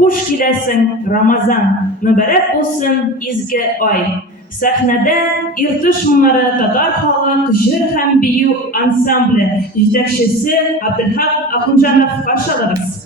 Хуш киләсең, Рамазан, мүбәрәк булсын изге ай. Сәхнәдә Иртыш моңнары татар халык җыр һәм бию ансамбле җитәкчесе Абделхак Ахунҗанов каршы алыгыз.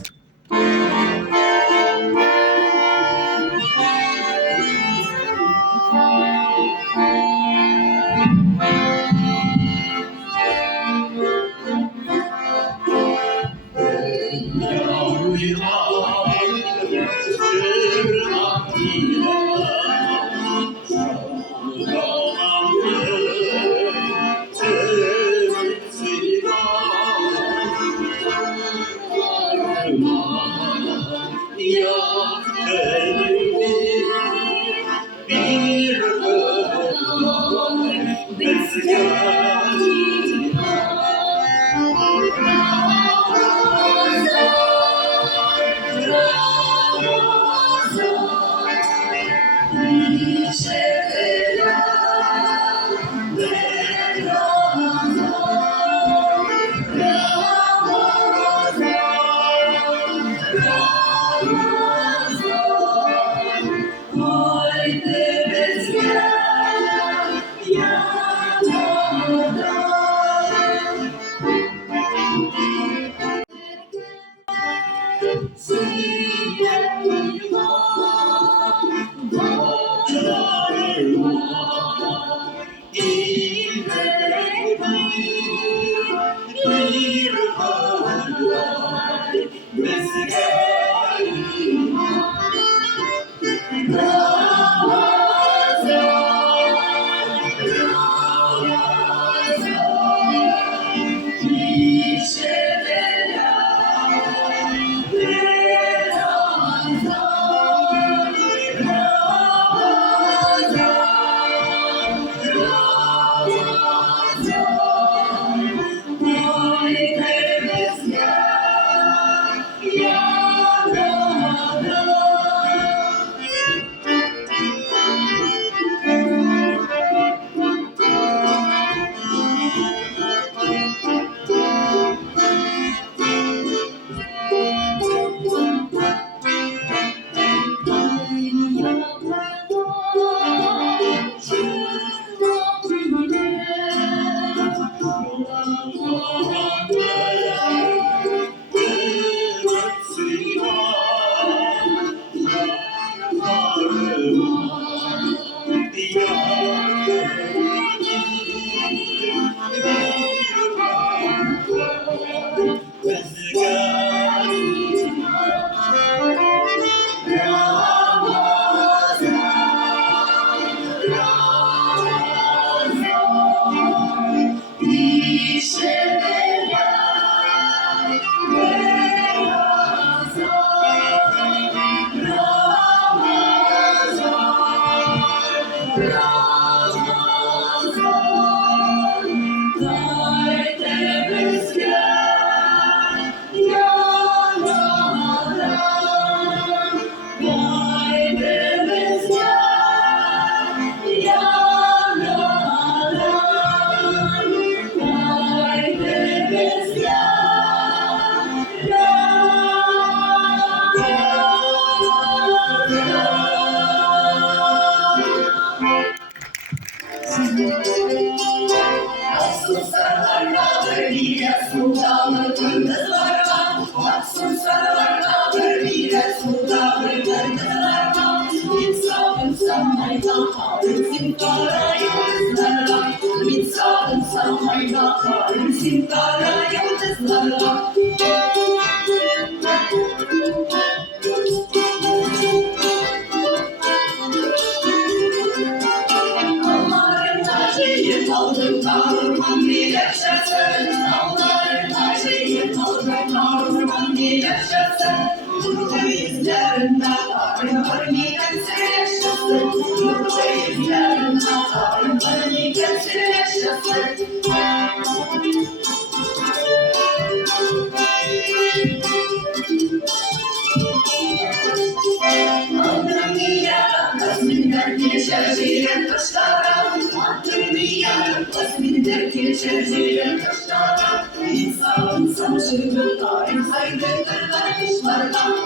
İnsan şırılda, en saygıdır kışlarda.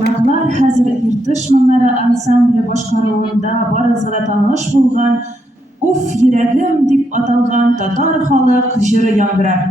Qonaqlar hozir Irtish mo'nglari ansambli boshqaruvida barızga tanış bo'lgan "Uf yuragim" deb atalgan tatar xalq jiri yangirar.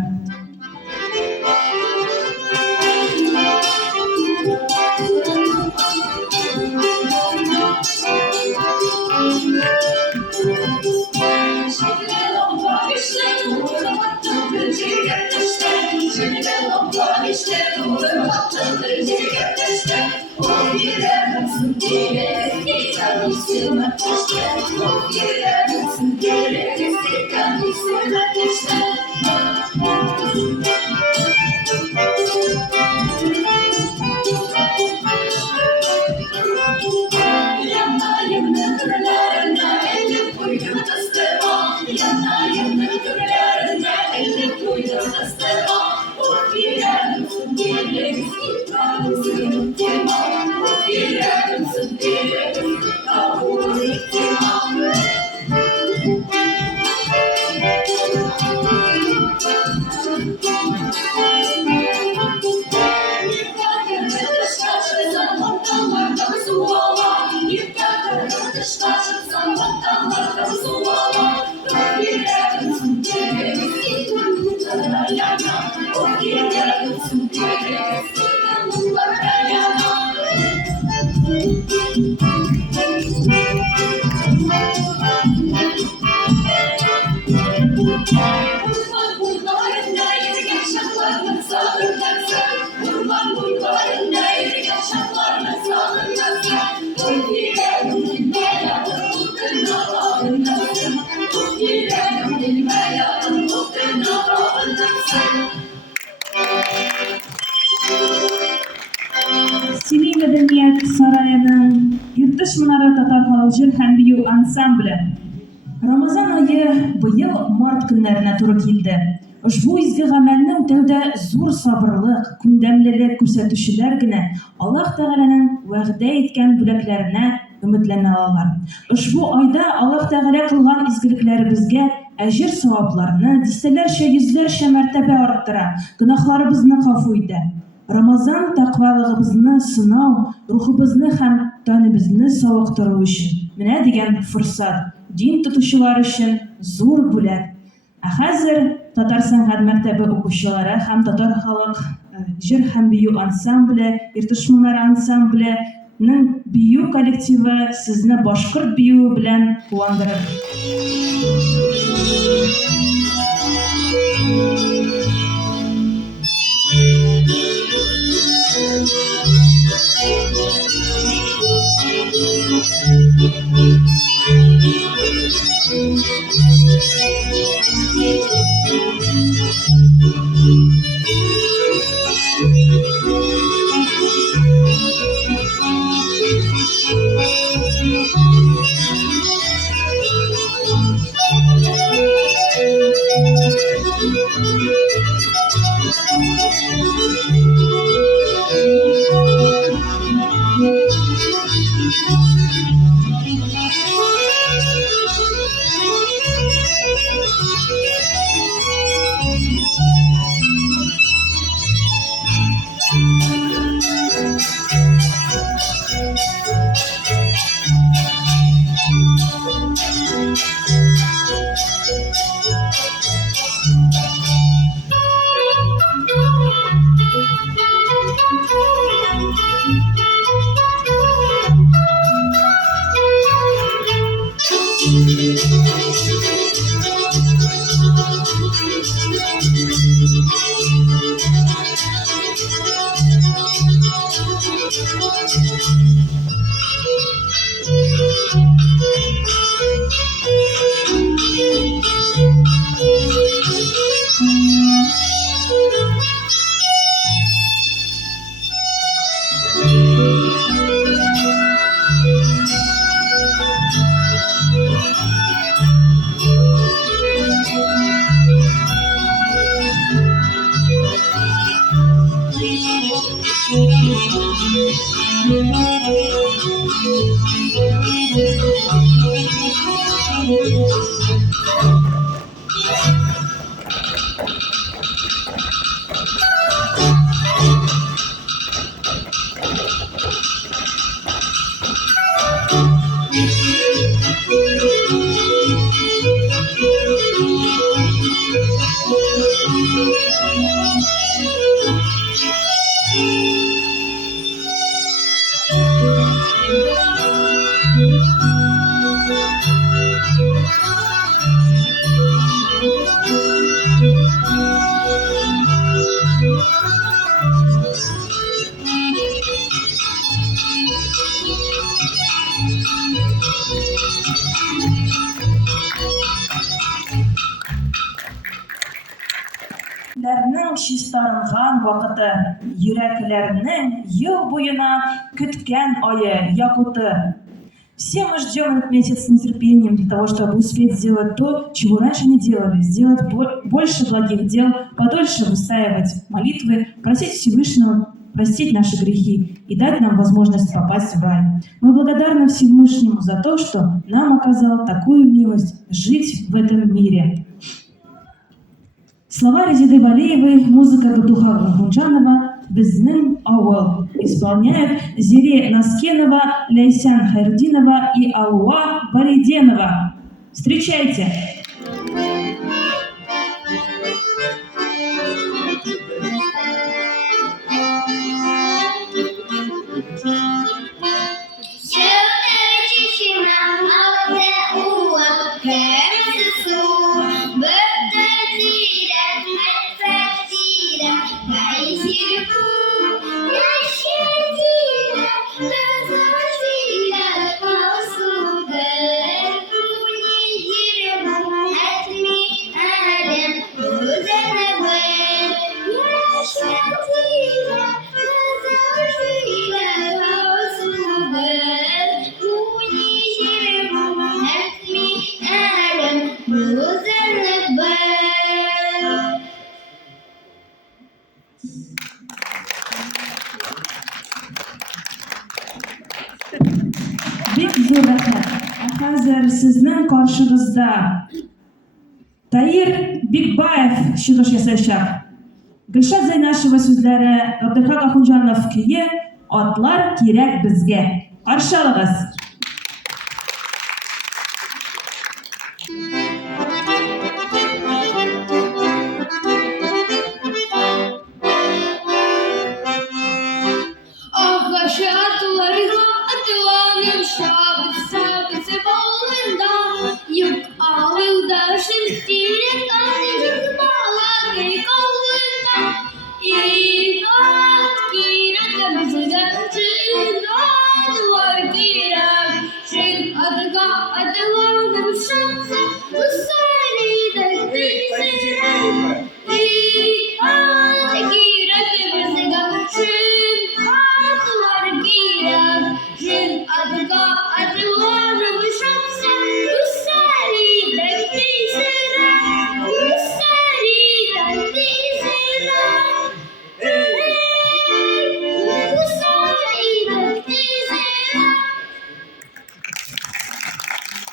Семей Medeniyet Sarayı'nın Irtish mo'nglari tatar xalq jir hem biyu ansambli Ramazan ayı bu yıl Mart günlerine to'g'ri keldi. Ошбу изге гамәлне үтәүдә зур сабырлык, күндәмлелек күрсәтүчеләр генә Аллаһ Тәгаләнең вәгъдә иткән бүләкләренә өметләнә алалар. Ошбу айда Аллаһ Тәгалә кылган изгелекләребезгә әҗер-савапларны дистәләрчә, йөзләрчә мәртәбә арттыра, гөнаһларыбызны гафу итә. Рамазан тәкъвалыгыбызны сынау, рухыбызны һәм тәнебезне савыктыру өчен. Менә дигән форсат дин тотучылар өчен зур бүләк. Ә хәзер татар сәнгать мәктәбе укучылары һәм татар халык җыр һәм бию ансамбле, иртышмалары ансамбленың бию коллективы сезне башкорт бию белән куандырыр. Чистарынган вакыты, йөрәкләрнең ел буена көткән ае, якуты. Все мы ждем этот месяц с нетерпением для того, чтобы успеть сделать то, чего раньше не делали, сделать больше благих дел, подольше выстаивать молитвы, просить Всевышнего простить наши грехи и дать нам возможность попасть в рай. Мы благодарны Всевышнему за то, что нам оказал такую милость жить в этом мире. Слова Резиды Валеевой, музыка Батуха Гунджанова, «Безнын ауыл» исполняют Зире Наскенова, Ляйсян Хайрдинова и Алуа Валиденова. Встречайте! Бик зур рәхмәт. Хәзер сезнең каршыгызда Таир Бикбаев чыгыш ясаячак. Гөлшат Зайнашева сүзләре, Габделхак Ахунҗанов көе «Атлар кирәк безгә». Каршы алыгыз.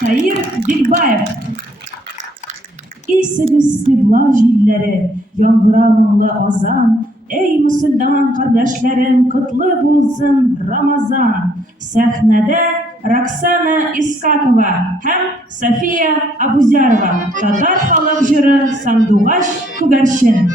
Таир Бикбаев. Исегез сибла җилләре, яңгыра моңлы азан. Эй мөселман кардәшләрем, котлы булсын Рамазан. Сәхнәдә Роксана Искакова һәм София Абузярова. Татар халык җыры Сандугач күгәрчен.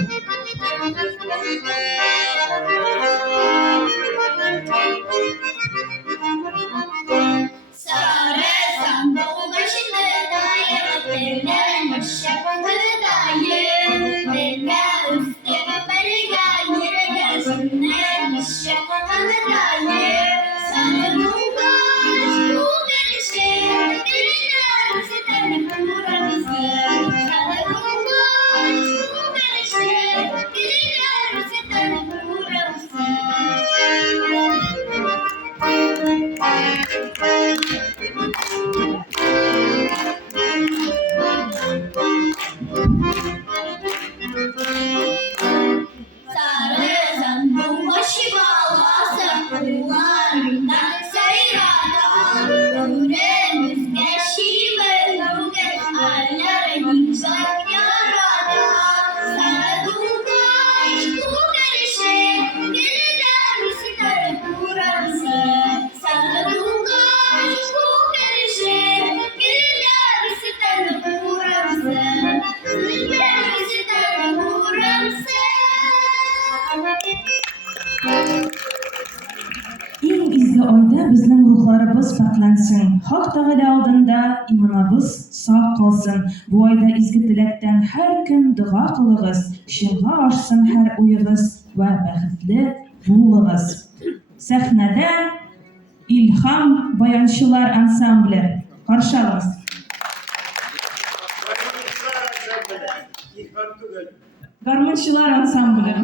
Иң изге айда безнең рухларыбыз паклансын. Хак Тәгалә алдында иманыбыз сак калсын. Бу айда изге теләктән һәр көн дуга кылыгыз. Чынга ашсын һәр уегыз ва бәхетле булыгыз. Сәхнәдә Илһам баянчылар ансамбле. Каршы алыгыз. Гармончылар ансамбле.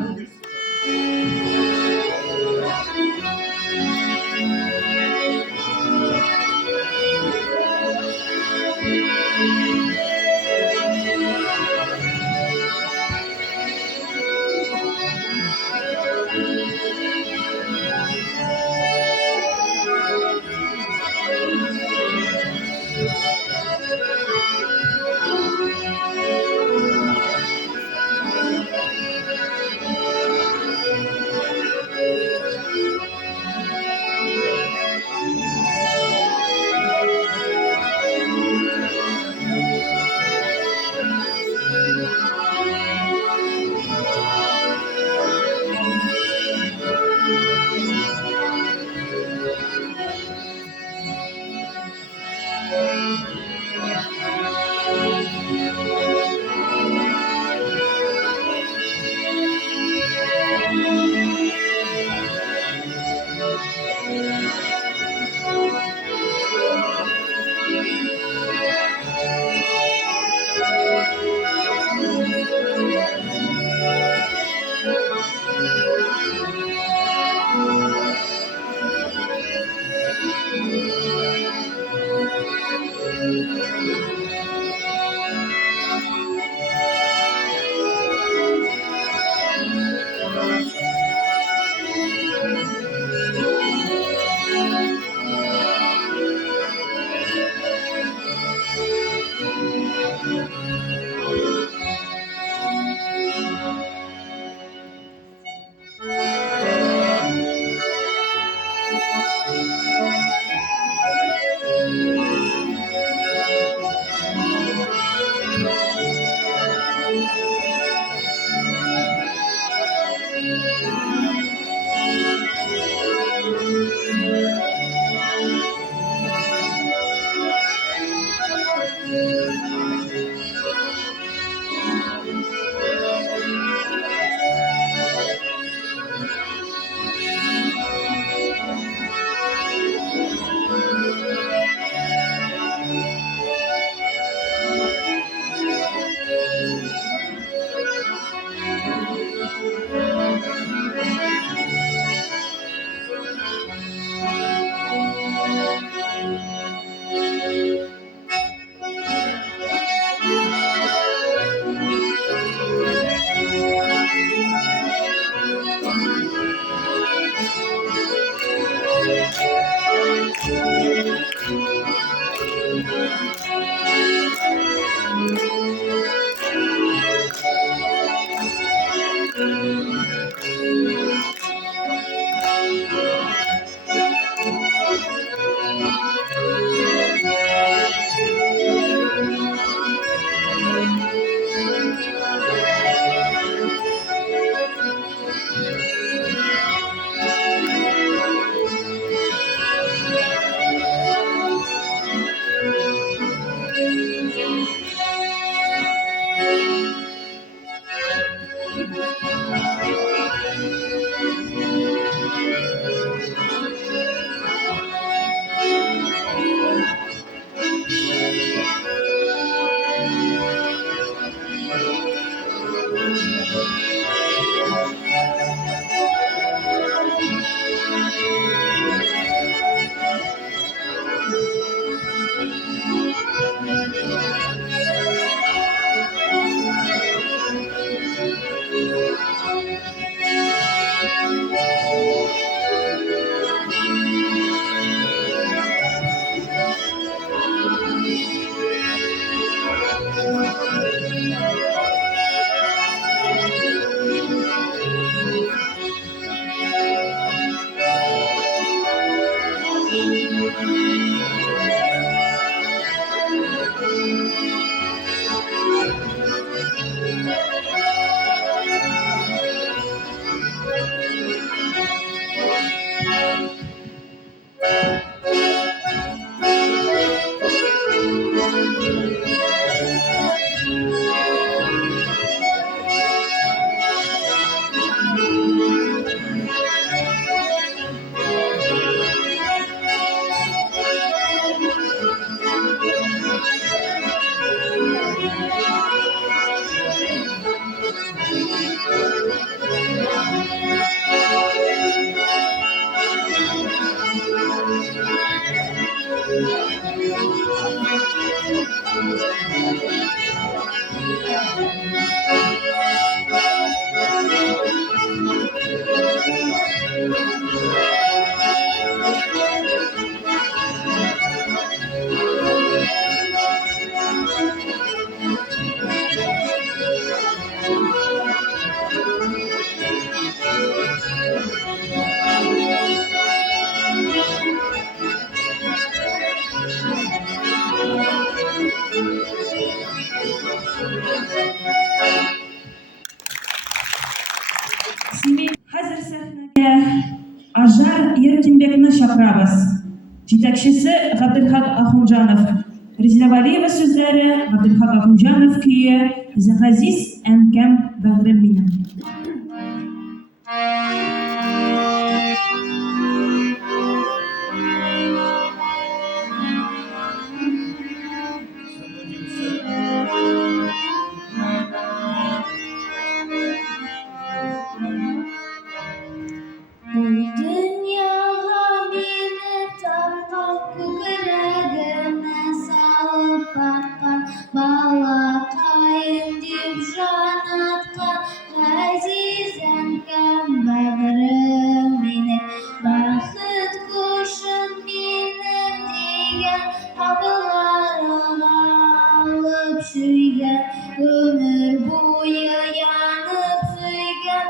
Семей хәзер сәхнәгә Ажар Еркинбекне чакырабыз. Җитәкчесе Габделхак Ахунҗанов. Резина Валиева сүзләре, Габделхак Ахунҗанов көе, Зәгазиз әнкәм бәгърем минем. Dünyaga meni tapqan, ko'kragimni solib baqqan, balaqayim deb jon atgan, aziz ankam bag'rim meni, baxt qushim menim degan, havolarga olib suygan, umr bo'yi yonib suygan,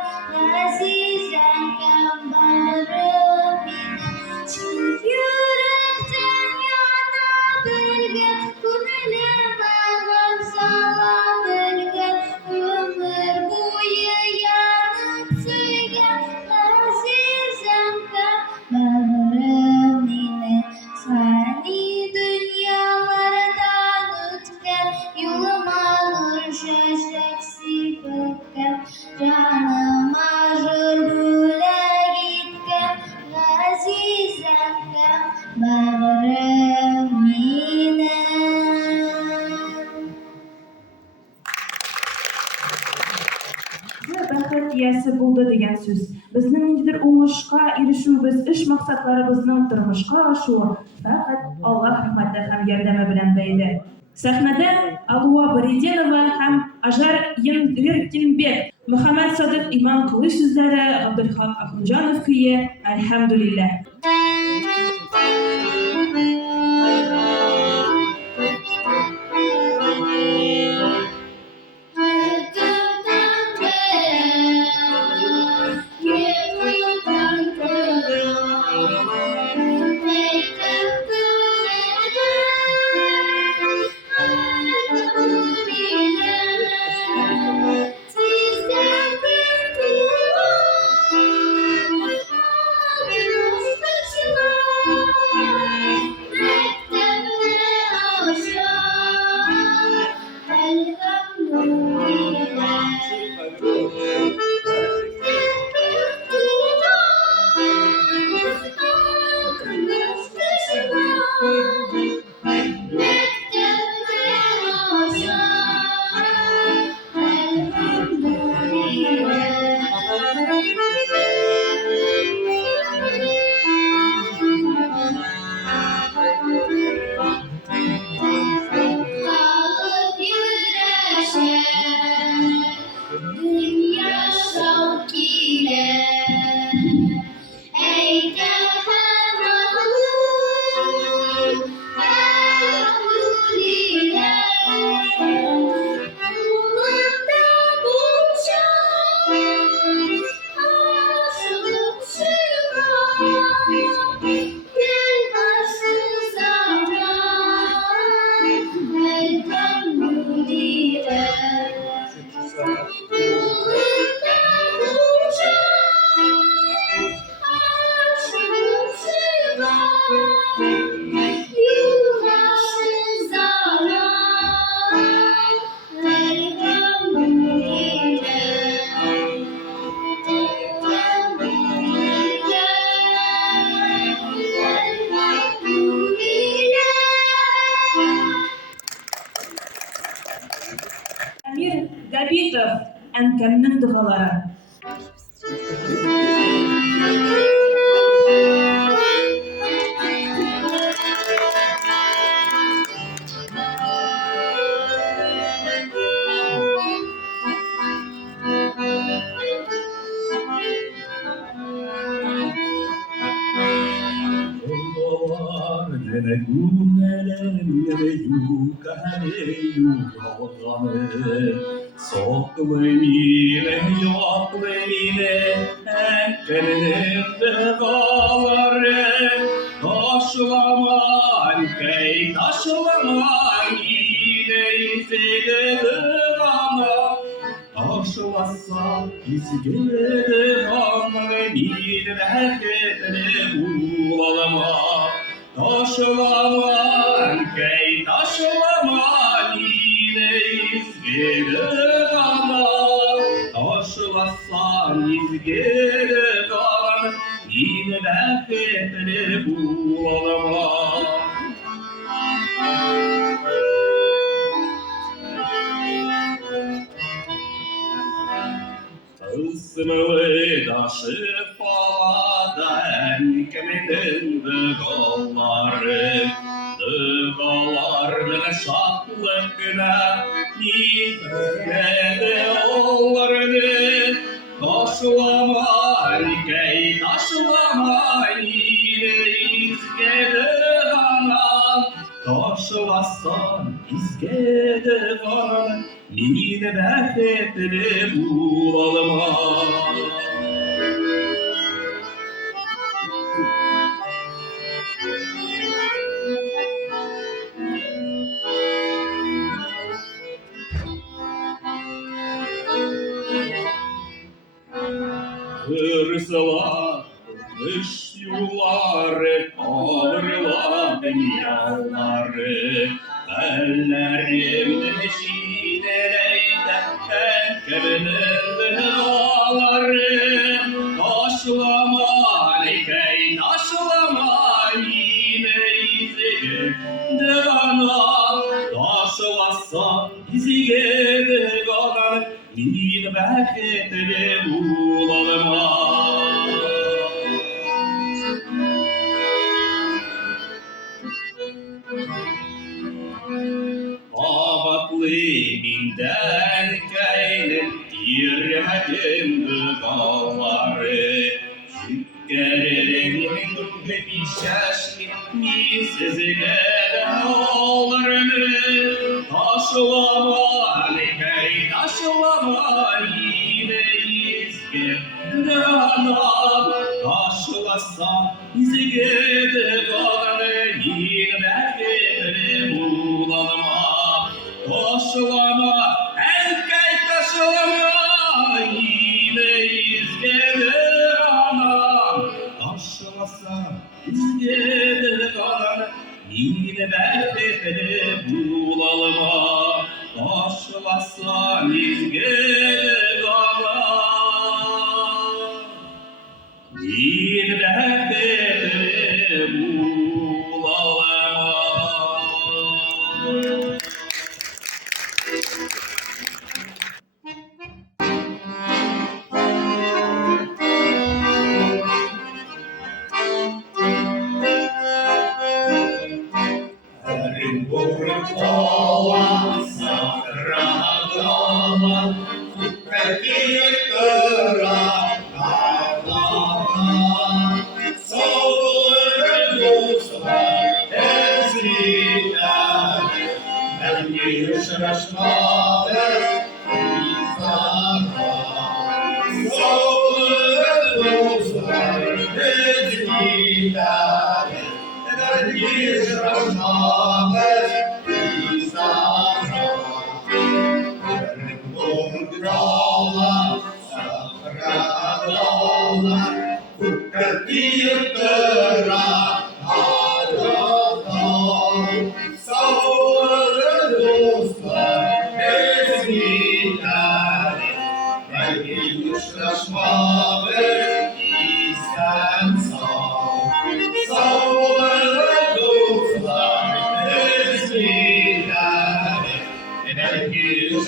aziz ankam bag'rim meni, chin yurakdan yona bilgan, ko'nglimga g'am sola bilgan, umr bo'yi yonib suygan, aziz ankam bag'rim meni, fani dunyolardan o'tgan, yo'lima nur chechak sepgan, jonima jur bo'lak etgan, aziz ankam bag'rim meni. Бәхет иясе булды дигән сүз. Безнең ниндидер уңышка ирешүебез, эш максатларыбызның тормышка ашуы фәкать Аллаһ рәхмәте һәм ярдәме белән бәйле. Сәхнәдә Алуа Бориденова һәм Ажар Еркинбек, Мөхәммәд Садык Иман Кылыч сүзләре, Габделхак Ахунҗанов көе, Әлхәмдүлилләһ. кемнең дугалары. Taşlasa izgede kanlı bir beketini bulalama. Taşlama erkek taşlama yine izgede kanlı. Taşlasa izgede kanlı yine beketini bulalama. Ismılı daşı faladan keminin dıgalları dıgalarının şatlıkına nifkede oğlarını taşlama erkek taşlama yine izgede anam taşlasan izgede anam yine bekletini bulalım. Hırsılar, kış yuları, ağrılar dünyaları, ellerimde şideleyde, keminin dağları, taşlama likey, taşlama yine izige, devana, taşlasa izige devana, yine bekletini bulalım. Abaklı binden kaynen dirhemin dağları Şükkerin ve pişeşli misizge oğlarını taşlama likey taşlama yine izge dağına taşlasa izge dağına yine bekleri bulalım. Taşlama erkek taşlama yine izgede anam taşlasa izgede anam yine bekletini bulalım. Taşlasa izgede anam yine bekletini bulalım.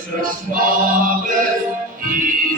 Straszmawe i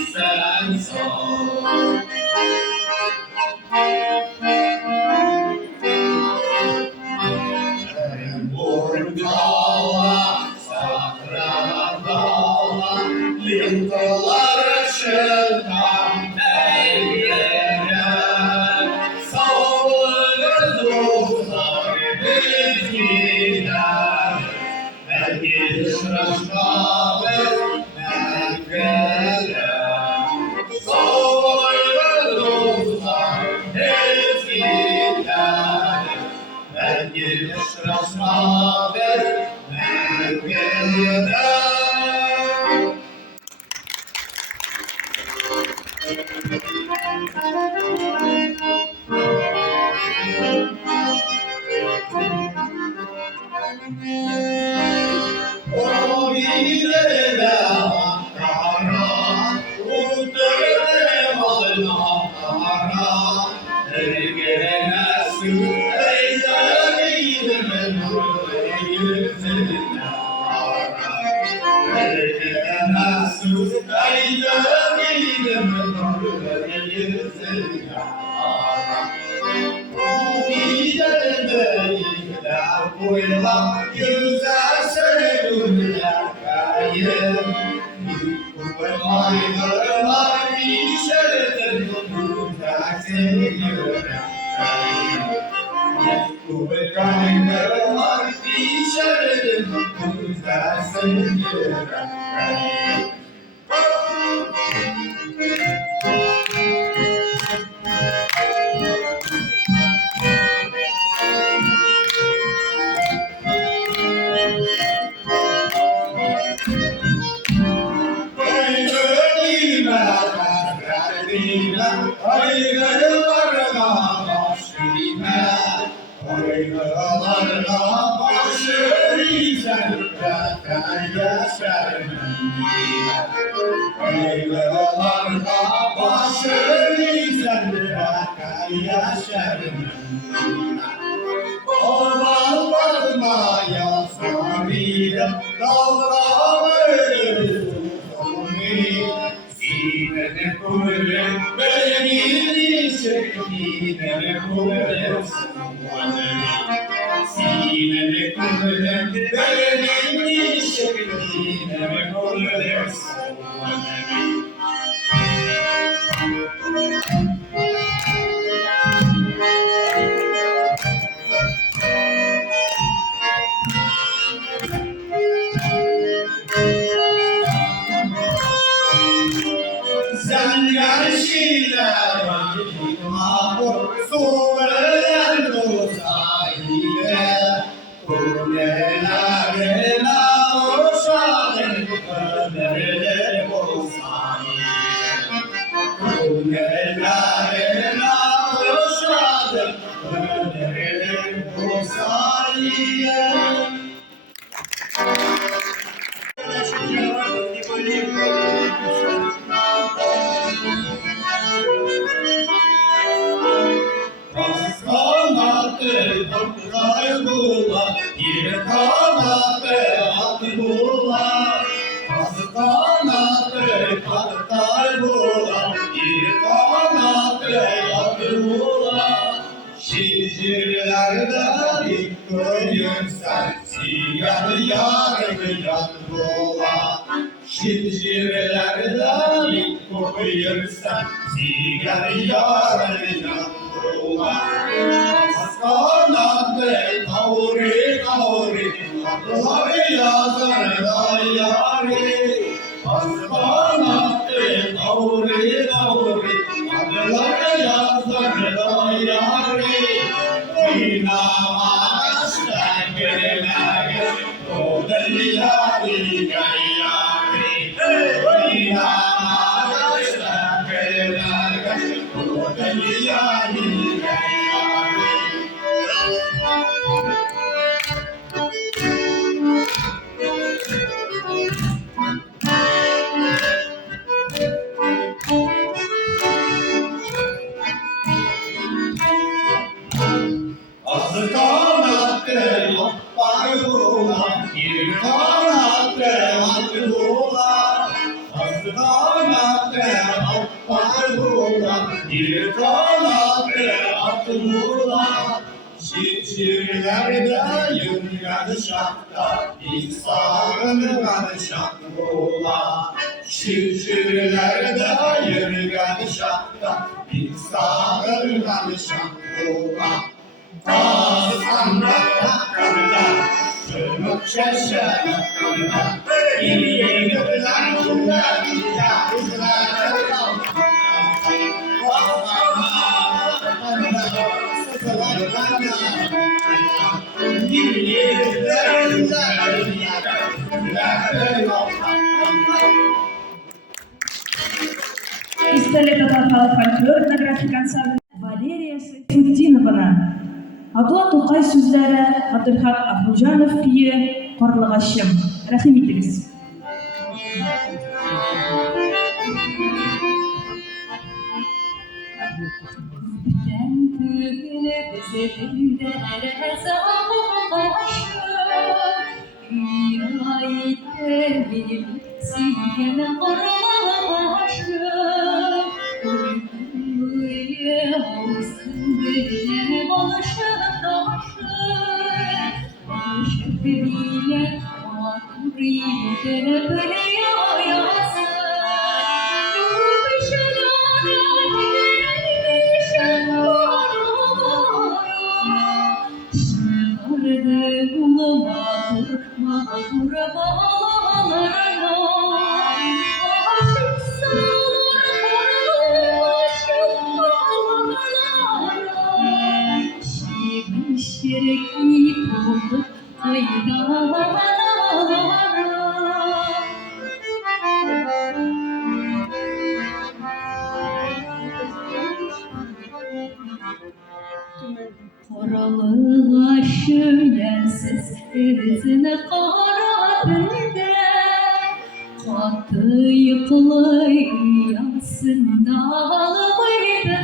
Пистолет аталган фольклор-этнографик ансамбль Валерия Сайфутдиновна. Абла Тукай сүзләре, Габделхак Ахмуҗанов көе «Карлыгачым». Рәхим итегез. Karalılaşım yersiz izine karadırdı. Katı yıkılı yansın dağlı mıydı?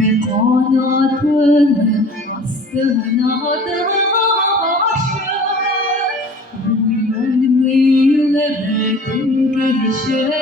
Bir kanadını astığına başı. Uyanmayıverin girişine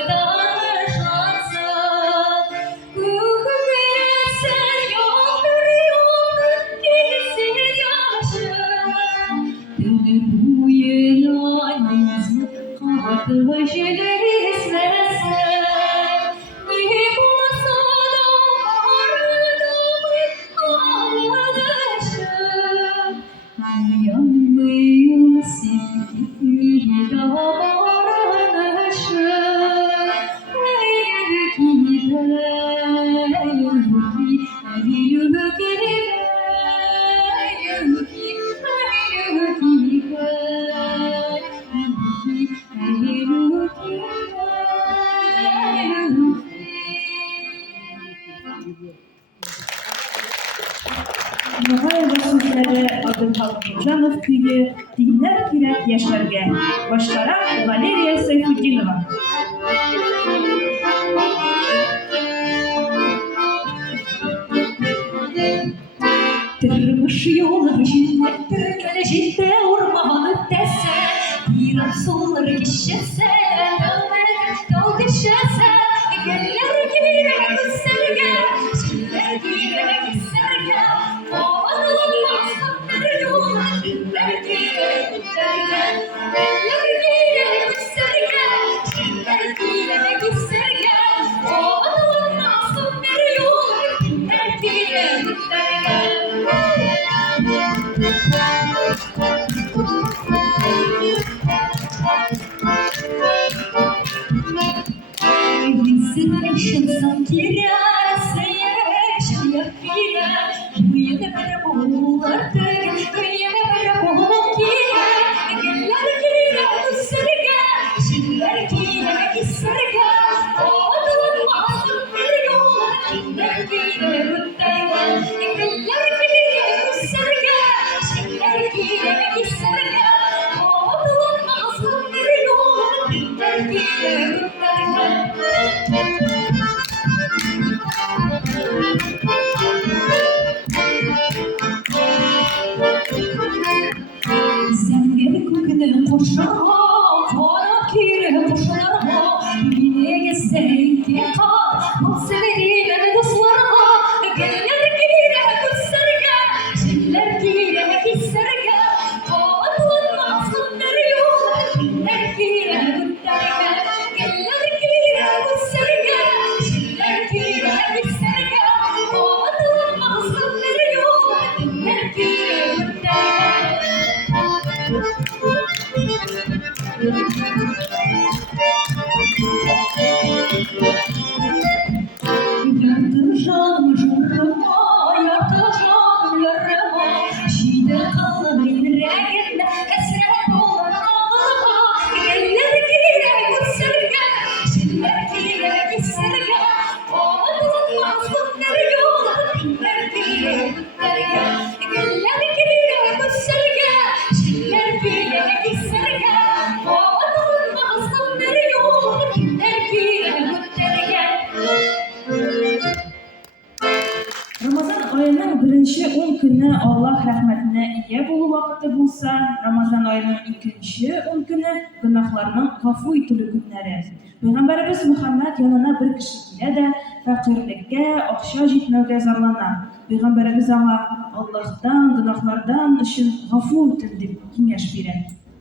Noğaева сүзләре, Габделхак Ахмуҗанов көе «Тиңнәр кирәк яшьләргә». Башкара Валерия Сайфутдинова. Тормыш юлы җилләр киләчәктә урман үтәсе, иран суллар кичәсе, тау кичәсе, гөлләр кирәк үсәргә, җилләр кирәк үсәргә, кавылмас бер юлы җилләр кирәк үтәргә, гөлләр кирәк үсәргә, җилләр кирәк үсәргә, кавылмас бер юлы җилләр кирәк үтәргә. Insulation sakira sayakshya kira yene parabolartı yene parabolkira geller kira kusarga şiller kira kisarga odun masum bir yola geller kira kutayga geller kira kusarga şiller kira kisarga odun masum bir yola geller kira kutayga. Sen kokunu koşarma, kara kire koşarma, yine gezeyke kal, bu severiyle dostlarma, geller kire kusarga, şiller kire kisarga, kavulmaz bir yola, geller kire kutlarga, geller kire kusarga, şiller kire kisarga, kavulmaz bir yola, geller kire kutlarga. Yardım canım jurma, yardım айының бірінші 10 көне Аллах рәхмәтенә ия булу вакыты булса, Рамазан айының икенче 10 көне гөнаһларның гафу ителү көннәре. Пәйгамбәрбез Мөхәммәд янына бер кеше килә дә фәкыйрьлеккә, акча җитмәүгә зарлана. Пәйгамбәрбез аңа Аллаһтан, гөнаһлардан өчен гафу үтен дип киңәш бирә.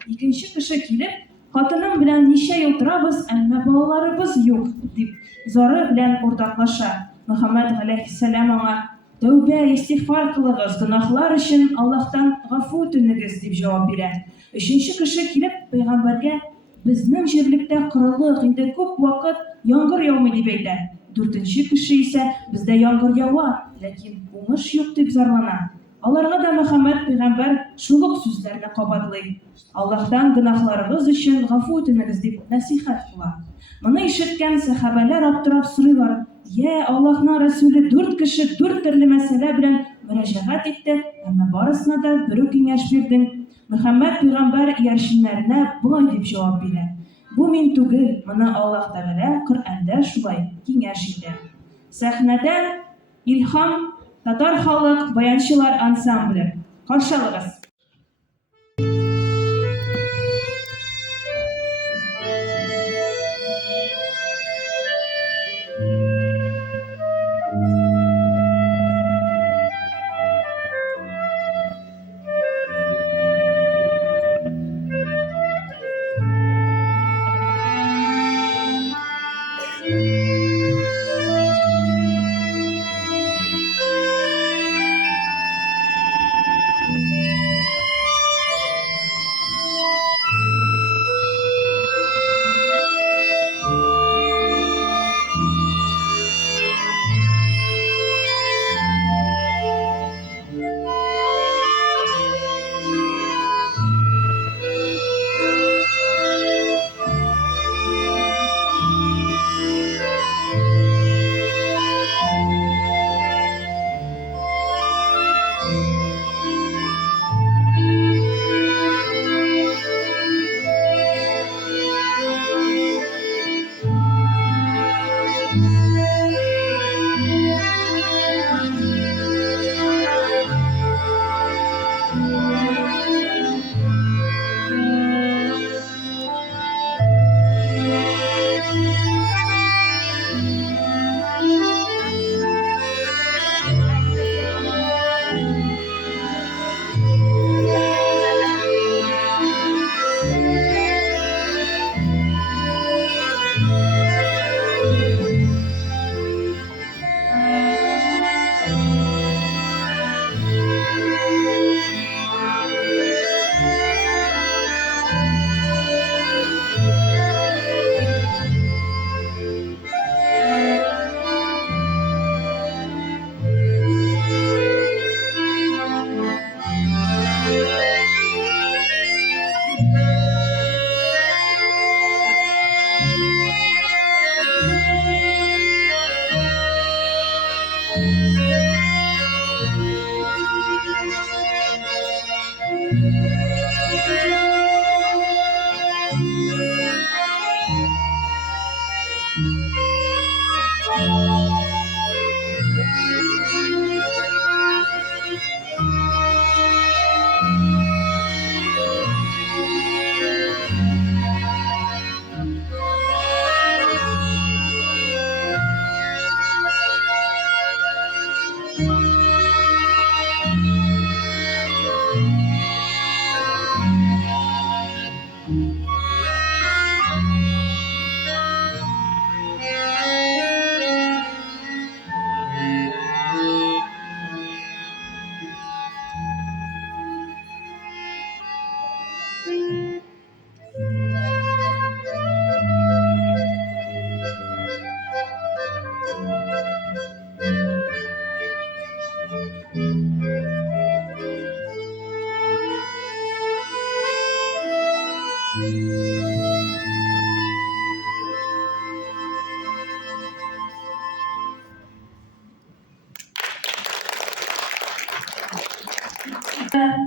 Икенче кеше килеп, хатыным белән ничә ел торабыз, әмма балаларыбыз юк дип зары белән уртаклаша. Мөхәммәд галәйһиссәлам аңа тәүбә, истигъфар кылыгыз, гөнаһлар өчен Аллаһтан гафу үтенегез дип җавап бирә. Өченче кеше килеп, пәйгамбәргә безнең җирлектә корылык, инде күп вакыт яңгыр яумый дип әйтә. Дүртенче кеше исә бездә яңгыр ява, ләкин уңыш юк дип зарлана. Аларга да Мөхәммәд пәйгамбәр шул ук сүзләрне кабатлый. Аллаһтан гөнаһларыгыз өчен гафу үтенегез дип насихат кыла. Моны ишеткән сахабәләр аптырап сорыйлар: "Я Аллаһның Рәсүле 4 кеше 4 төрле мәсьәлә белән мөрәҗәгать итте, әмма барысына да бер үк киңәш бирдең." Мөхәммәд пәйгамбәр иярченнәренә булай дип җавап бирә: "Бу мин түгел, моны Аллаһ Тәгалә Коръәндә шулай киңәш итә." Сәхнәдә Илһам татар халык баянчылар ансамбле. Каршы алыгыз.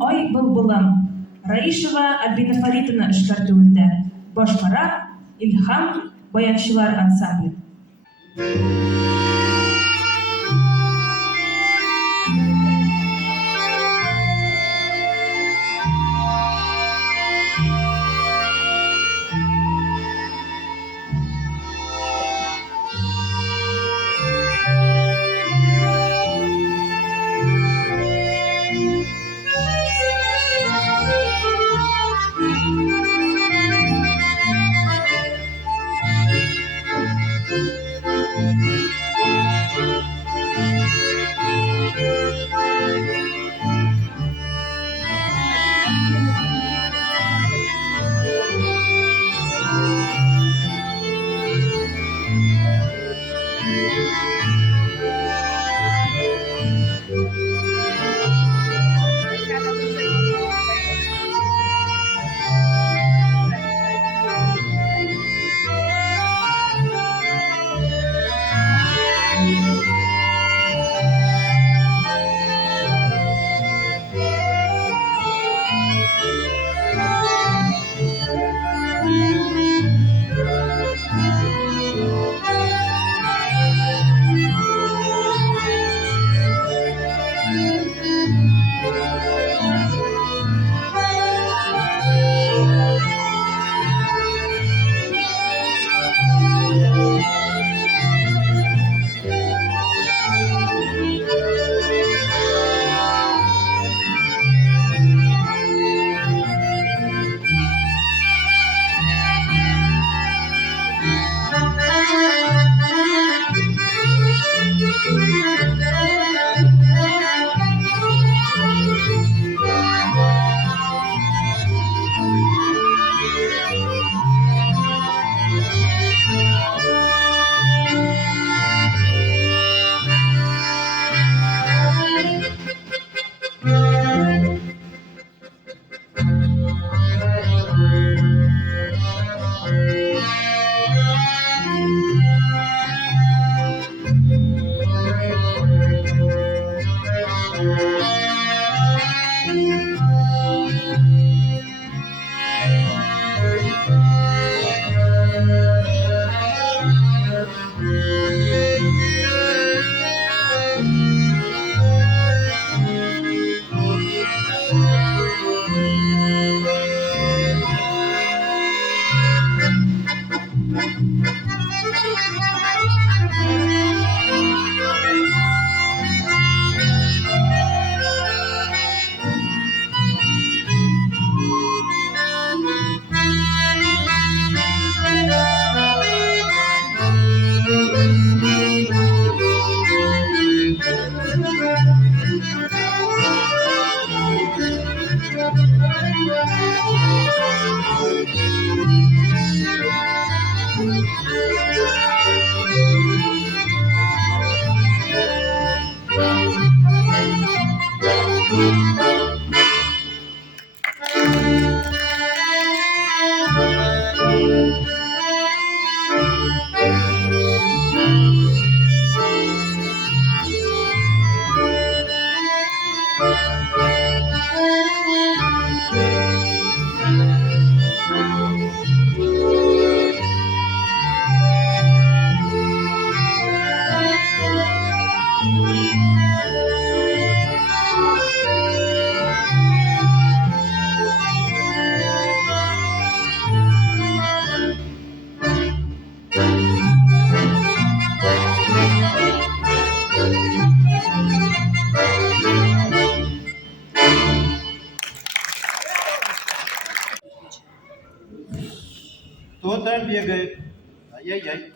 Ай былбылым. Раишева Альбина Фаритовна эшкәртүендә. Башкара Илһам баянчылар ансамбле. Кто там бегает? Ай-яй-яй.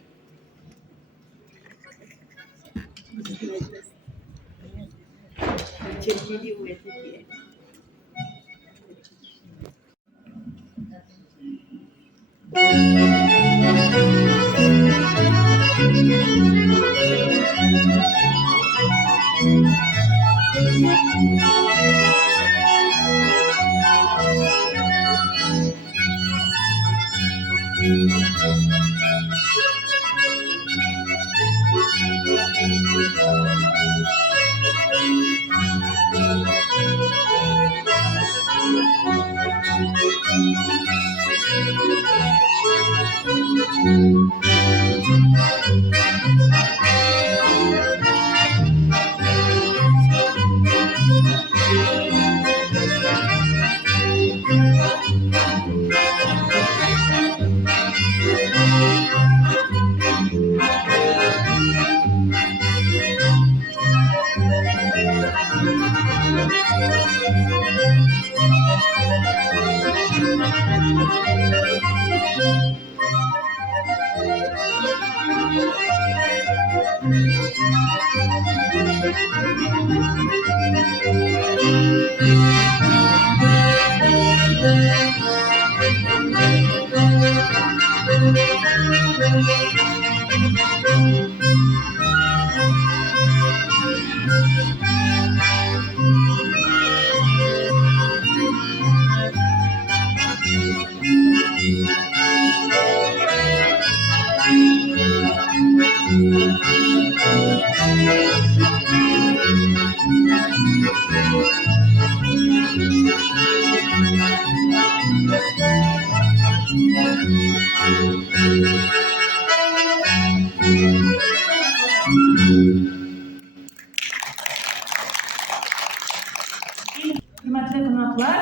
Hürmetli qonaqlar,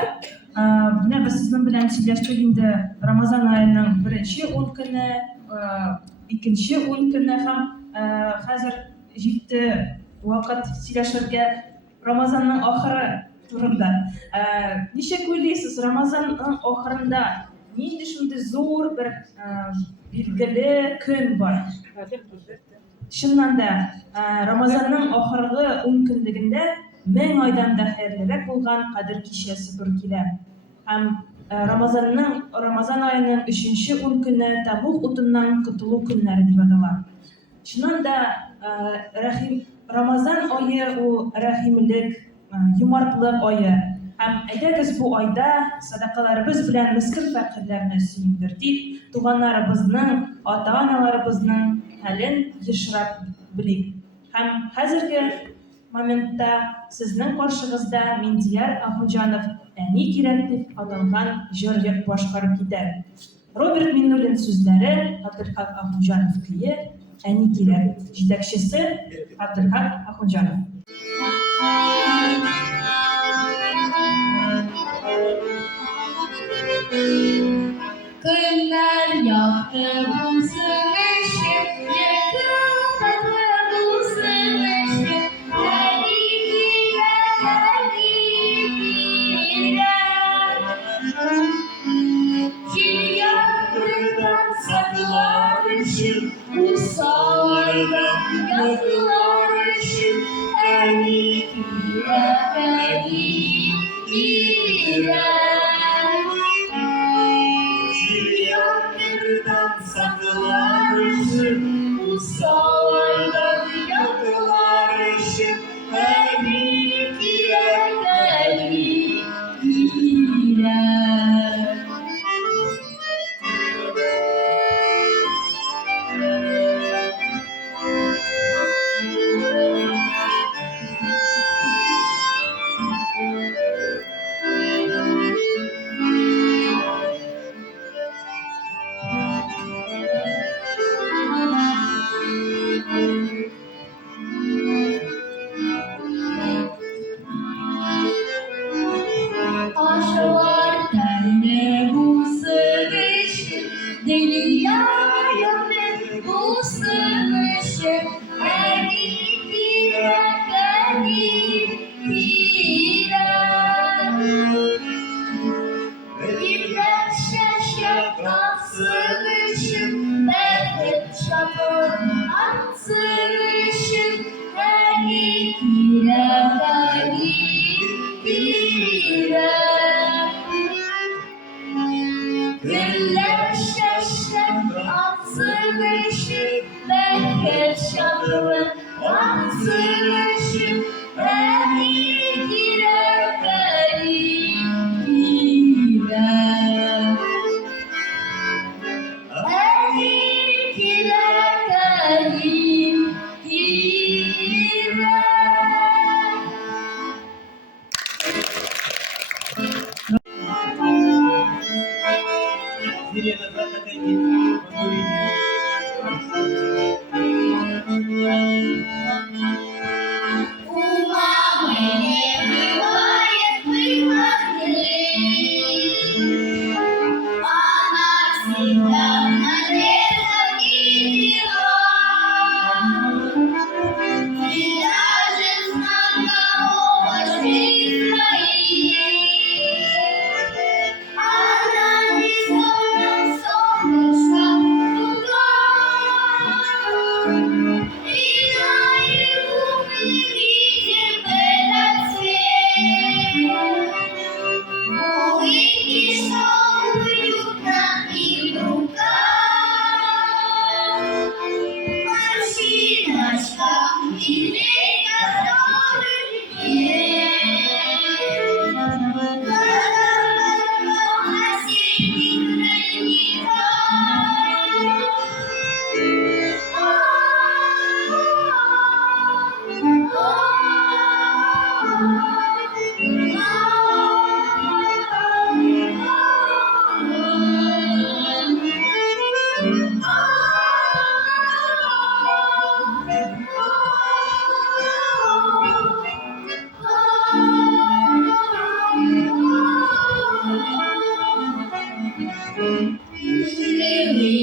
менә без сезнең белән сөйләштек инде Рамазан аеның беренче 10 көне, икенче 10 көне һәм хәзер җитте вакыт сөйләшергә Рамазанның ахыры турында. Ничек уйлыйсыз, Рамазанның ахырында нинди шундый зур бер билгеле көн бар? Чыннан да, Рамазанның ахыргы 10 көнлегендә 1000 айдан да хәерлерәк булган кадер кичәсе тур килә. Һәм Рамазан аеның 3нче 10 көне Табук утыннан котылу көннәре дип атала. Чыннан да, Рамазан ае ул рәхимлек, юмартлык ае. Һәм әйдәгез бу айда садакаларыбыз белән мискин фәкыйрьләрне сөендертик, туганнарыбызның, ата-аналарыбызның хәлен ешрап белик. Һәм хәзерге моментта сезнең каршыгызда Миндияр Ахунҗанов «Әни кирәк» дип аталган җыр башкарып китә. Роберт Миннуллин сүзләре, Абдулхак Ахунҗанов көе «Әни кирәк». Җитәкчесе Абдулхак Ахунҗанов. Көннәр якты булсын өчен, егет татлы булсын өчен, әни кирәк, әни кирәк. Җил яктыдан саклар өчен, усалардан яклар өчен,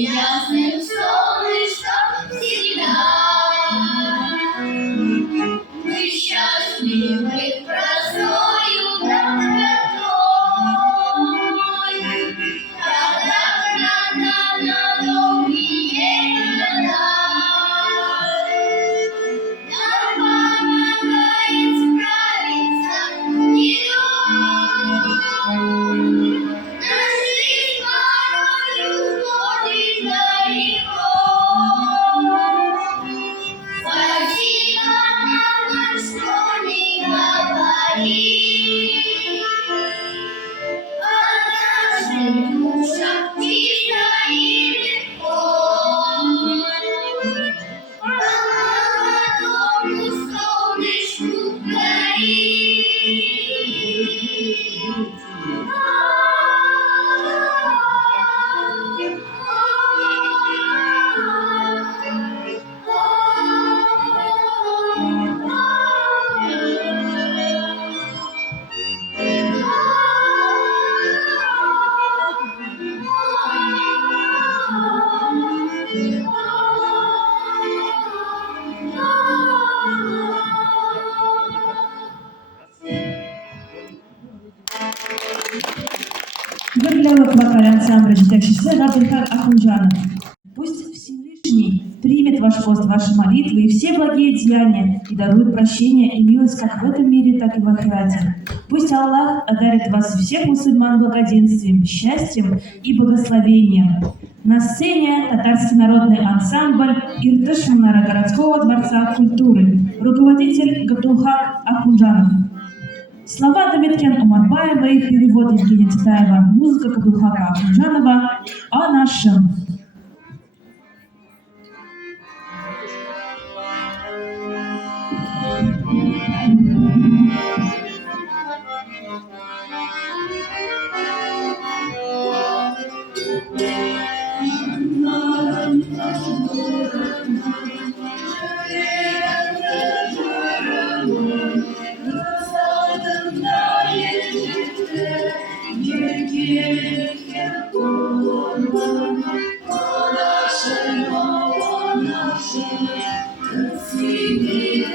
Ясным солнышком всегда мы счастливы красою добротой, когда града на долгие года нам помогает справиться недуг. Наша жизнь порою уходит далеко. Спасибо, мама, что не говори о наших душах тихо и легко. Молодому солнышку гори. Выглядел вокаль ансамбля «Жетекшисы» Габдельхак Ахунжанов. Пусть Всевышний примет ваш пост, ваши молитвы и все благие деяния и дарует прощение и милость как в этом мире, так и в ахирате. Пусть Аллах одарит вас всех мусульман благоденствием, счастьем и благословением. На сцене татарский народный ансамбль «Иртыш Мунара» городского дворца культуры, руководитель Габдельхак Ахунжанов. Слова Дамиткен Умарбаевой, перевод Евгения Титаева, музыка Габдельхака Ахунжанова о нашем. Г.Семей,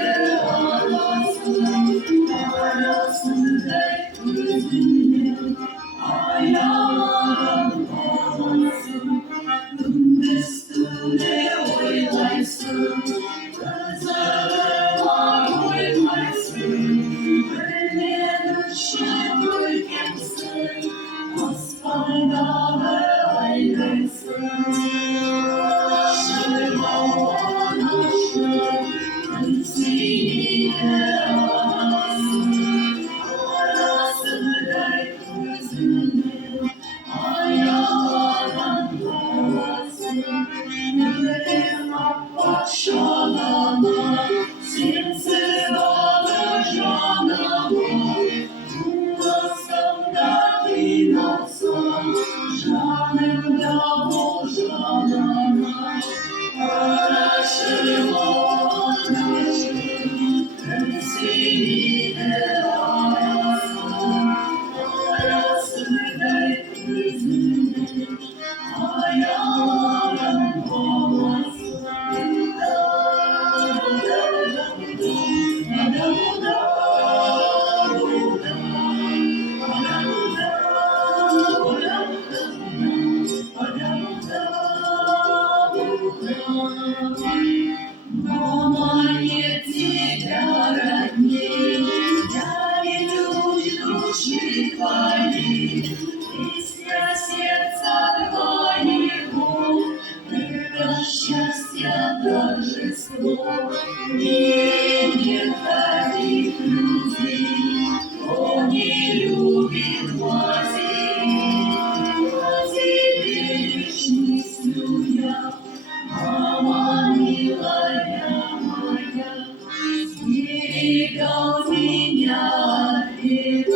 меняет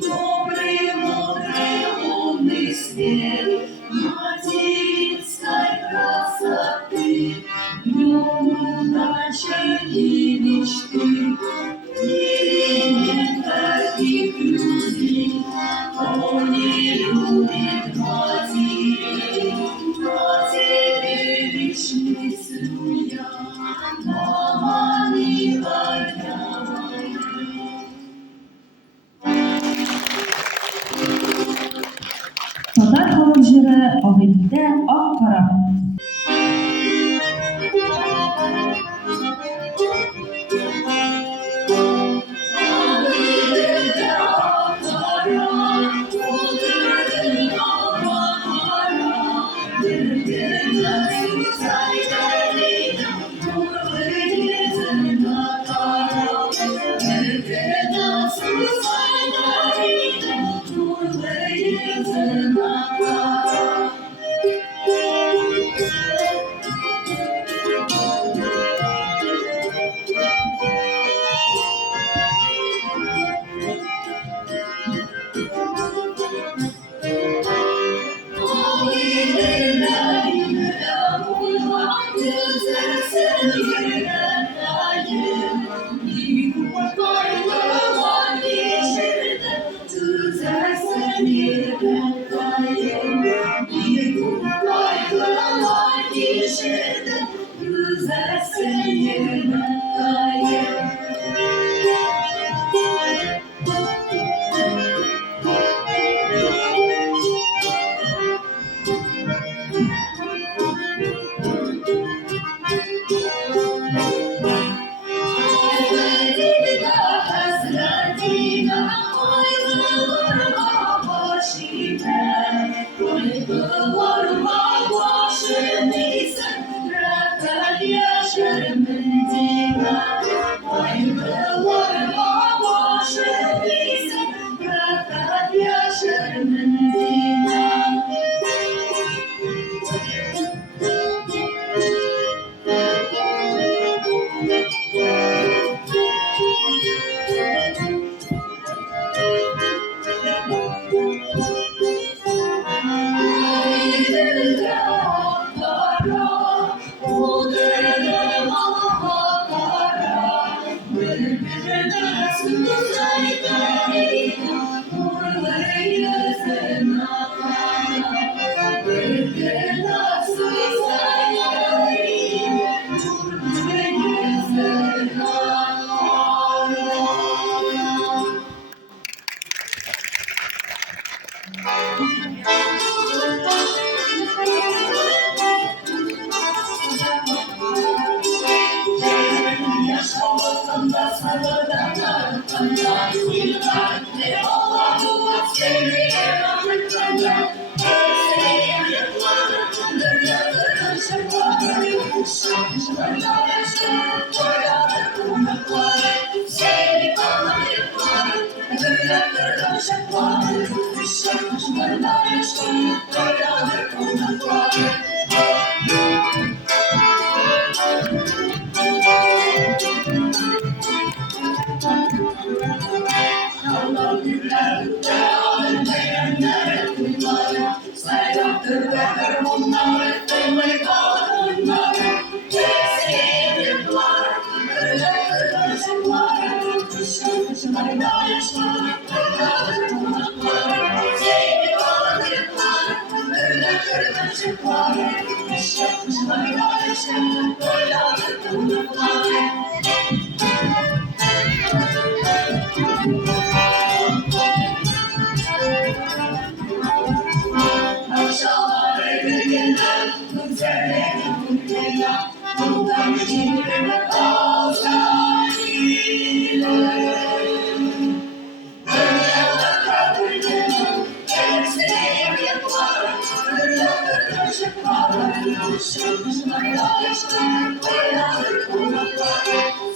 добрый, мудрый, умный свет материнской красоты. В нем удача и мечты, в мире нет таких людей, кто не любит матери. Матери вечный слуя, мама милая моя. Татар халык җыры Агыйдә ак карабат.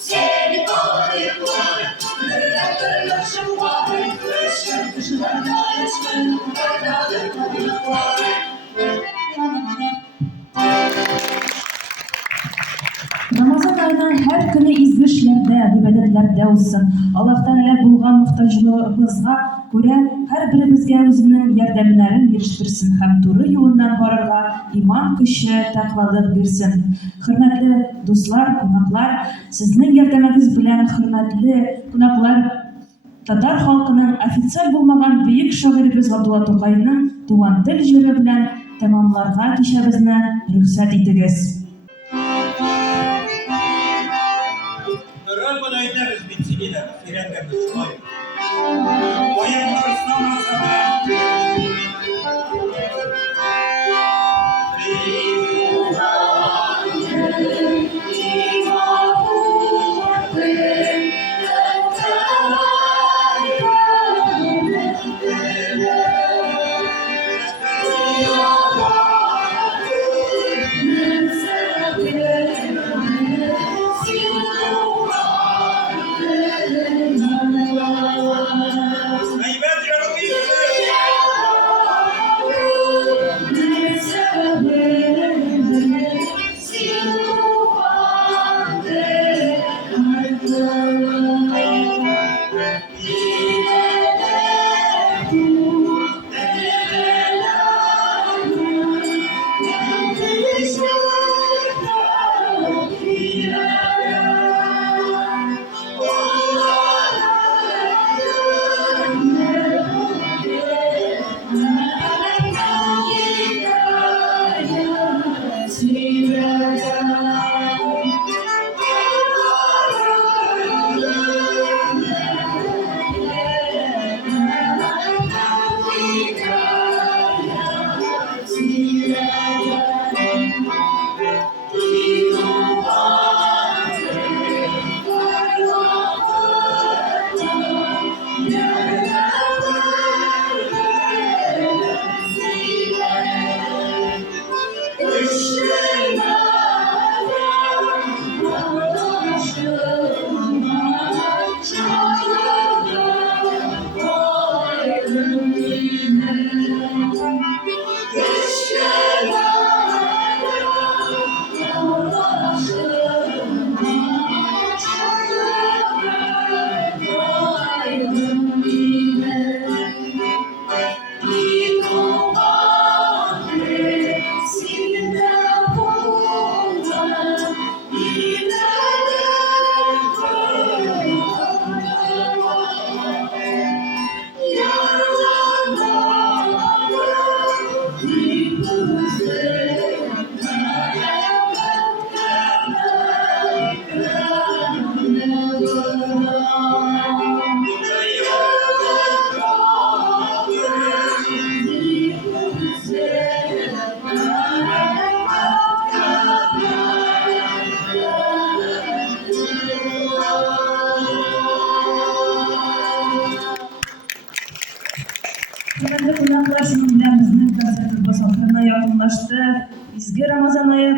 Все гыйбадәтләрдә узсын. Аллаһтан әле булган мохтаҗлыгыбызга күрә һәрберебезгә үзенең ярдәмнәрен ирештерсен һәм туры юлыннан барырга иман көче, тәкъвалык бирсен. Хөрмәтле дуслар, кунаклар, сезнең ярдәмегез белән, хөрмәтле кунаклар, татар халкының официаль булмаган бөек шагыйребез Габдулла Тукайның туган тел җыры белән тәмамларга кичәбезне рөхсәт итегез. Рөббен әйтәбез бит сине дә, өйрәнгәнбез шулай. Аяннар санаса Хөрмәтле кунаклар, шуның белән безнең концертыбыз ахырына якынлашты. Изге Рамазан ае